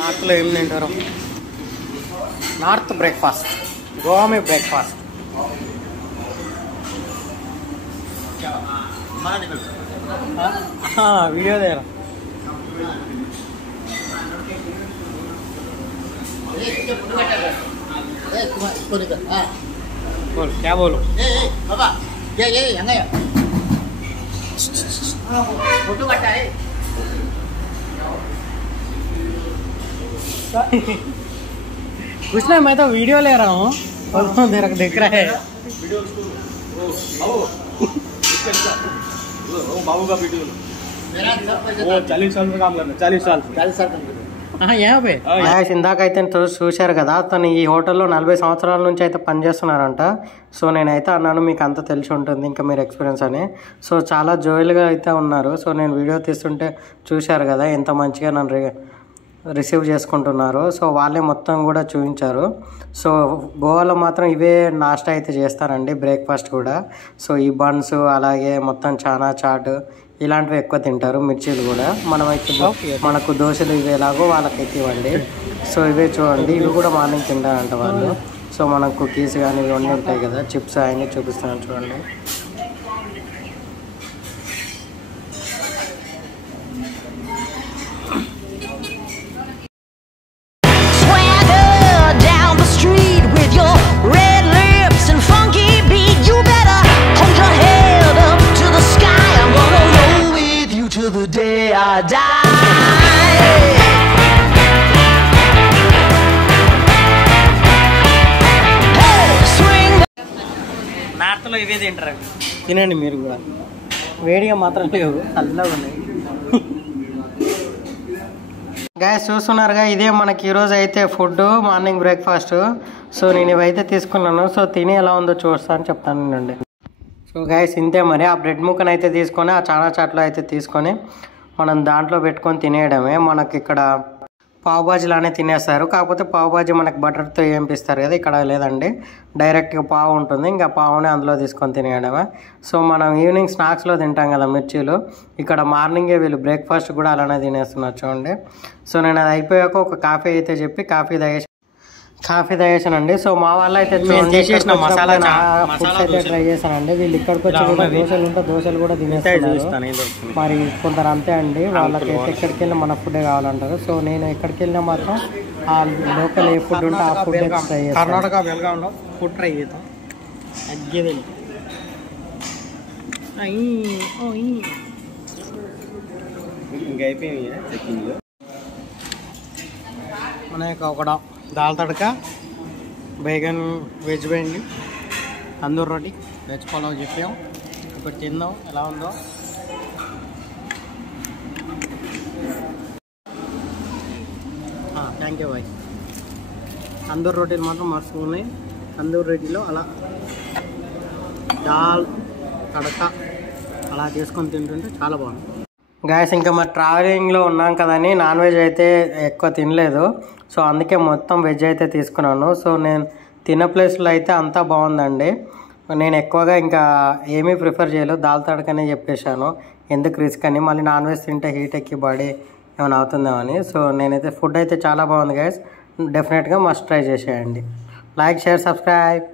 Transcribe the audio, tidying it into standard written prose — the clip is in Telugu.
నార్త్లో ఏం తింటారు? నార్త్ బ్రేక్ఫాస్ట్, गोवा में ब्रेकफास्ट। हाँ वीडियो दे रहा। बोल क्या बोलो? बाबा ये हंगा फोटो काटा है। कुछ नहीं, मैं तो वीडियो ले रहा हूँ और मेरा दिख रहा है। बाबू का वीडियो मेरा सब पैसा वो 40 साल में काम करना, 40 साल से। 40 साल कम कर यहाँ पे ఇందాకైతే చూశారు కదా, తను ఈ హోటల్లో 40 సంవత్సరాల నుంచి అయితే పనిచేస్తున్నారంట. సో నేనైతే అన్నాను మీకు అంతా తెలిసి ఉంటుంది ఇంకా మీరు ఎక్స్పీరియన్స్ అని. సో చాలా జోయల్గా అయితే ఉన్నారు. సో నేను వీడియో తీస్తుంటే చూశారు కదా ఎంత మంచిగా నన్ను రిసీవ్ చేసుకుంటున్నారు. సో వాళ్ళే మొత్తం కూడా చూపించారు. సో గోవాలో మాత్రం ఇవే నాస్టా అయితే చేస్తారండి, బ్రేక్ఫాస్ట్ కూడా. సో ఈ బన్స్ అలాగే మొత్తం చానా చాట్ ఇలాంటివి ఎక్కువ తింటారు, మిర్చీలు కూడా. మనమైతే మనకు దోశలు ఇవి ఎలాగో వాళ్ళకైతే ఇవ్వండి. సో ఇవే చూడండి, ఇవి కూడా మార్నింగ్ తింటారంట వాళ్ళు. సో మనకు కుకీస్ కానీ ఇవన్నీ ఉంటాయి కదా, చిప్స్ అవన్నీ చూపిస్తాను చూడండి. నార్త్లో ఇవే తింటారు, తినండి మీరు కూడా. వేడిగా మాత్రం లేవు, చల్లగా ఉన్నాయి. గ్యాస్ చూస్తున్నారుగా, ఇదే మనకి ఈరోజు అయితే ఫుడ్, మార్నింగ్ బ్రేక్ఫాస్ట్. సో నేను ఇవైతే తీసుకున్నాను. సో తిని ఎలా ఉందో చూస్తా అని చెప్తాను అండి. సో గ్యాస్ ఇంతే మరి. ఆ బ్రెడ్ ముక్కను అయితే తీసుకొని ఆ చానా చాట్లో అయితే తీసుకొని మనం దాంట్లో పెట్టుకొని తినేయడమే. మనకి ఇక్కడ పావు బాజీలానే తినేస్తారు, కాకపోతే పావు బాజీ మనకి బటర్తో ఏంపిస్తారు కదా, ఇక్కడ లేదండి, డైరెక్ట్గా పావు ఉంటుంది, ఇంకా పావుని అందులో తీసుకొని తినేయడమే. సో మనం ఈవినింగ్ స్నాక్స్లో తింటాం కదా మిర్చీలు, ఇక్కడ మార్నింగే వీళ్ళు బ్రేక్ఫాస్ట్ కూడా అలానే తినేస్తున్నారు చూడండి. సో నేను అది అయిపోయాక ఒక కాఫీ అయితే చెప్పి కాఫీ తాగేసానండి. సో మా వాళ్ళు అయితే మసాలా ఫుడ్స్ అయితే ట్రై చేశానండి. వీళ్ళు ఇక్కడికి వచ్చి కూడా దోశలు ఉంటే దోశలు కూడా తినేస్తారు. మరి కొందరు అంతే అండి, వాళ్ళకి ఎక్కడికి వెళ్ళినా మన ఫుడ్డే కావాలంటారు. సో నేను ఎక్కడికి వెళ్ళినా మాత్రం ఆ లోకల్ ఏ ఫుడ్ ఉంటే ఆ ఫుడ్ ట్రై చేస్తాను. కర్ణాటక బెల్గాంలో ఫుడ్ ట్రై చేద్దాం. మన ఒక దాల్ తడక, బేగన్ వెజ్ బెండి, తందూర్ రోటీ, వెజ్ పులావ్ చెప్పాం. ఇప్పుడు తిందాం ఎలా ఉందో. Thank you bye. తందూర్ రోటీలు మాత్రం మస్తు ఉన్నాయి. తందూర్ రోటీలో అలా దాల్ తడక అలా చేసుకొని తింటుంటే చాలా బాగుంది. గ్యాస్ ఇంకా మరి ట్రావెలింగ్లో ఉన్నాం కదని నాన్ వెజ్ అయితే ఎక్కువ తినలేదు. సో అందుకే మొత్తం వెజ్ అయితే తీసుకున్నాను. సో నేను తిన్న ప్లేస్లో అయితే అంతా బాగుందండి. నేను ఎక్కువగా ఇంకా ఏమీ ప్రిఫర్ చేయలేదు, దాల్ తడకనే చెప్పేశాను. ఎందుకు రిస్క్ అని, మళ్ళీ నాన్ వెజ్ తింటే హీట్ ఎక్కి బాడీ ఏమైనా అవుతుందేమని. సో నేనైతే ఫుడ్ అయితే చాలా బాగుంది గ్యాస్, డెఫినెట్గా మస్ట్ ట్రై చేసేయండి. Like, share, subscribe.